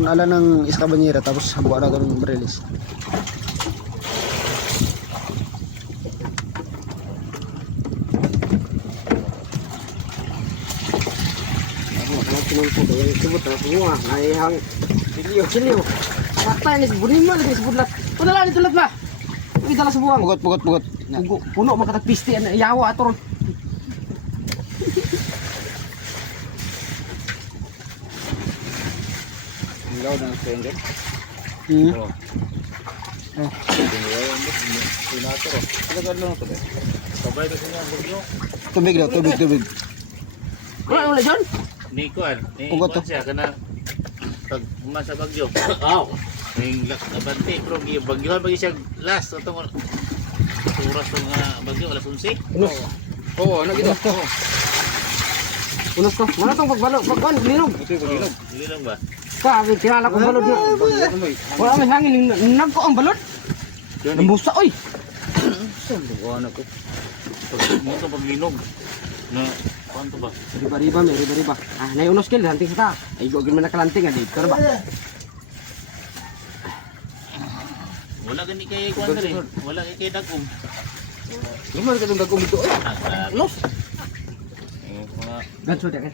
kung ala ng isa ka banyera tapos habuan na ng release. Sinulpo ko yung subot na semua naihang silyo. Sakta ni bunin mo lagi subot lat. Wala lang itulat ba? Kita lah sebuang. Pugot. Puno makatag pisti na yawa ator. Ilaw na ang sengget. Hmm. Pinator. Talaga lang ito. Sabay kasi nga bagyo. Tubig daw, tubig. Wala John. Ni kuan, ni Ugot kuan siya kana pag umasa bagyo. Aw. Ning abante pero gi bagyo bagi siya last atong oras nga bagyo alas 11. Oo, ano gito? Unos to. Mana tong pagban linog. Ito bagilog. Dili lang ba? Sabi tinala ko balod na. Wala may hangin nagko ang balod. Nambusa oy. Saan ano ko? Pag mo to paglinog na kanto ba? Riba. Ah, nay unos kel hanting sa ta. Ay gogin man nakalanting adi. Pero ba? Wala gani kay kuan diri. Wala kay dagom. Gimana ka itong dagong ito? Nos. Ganso de.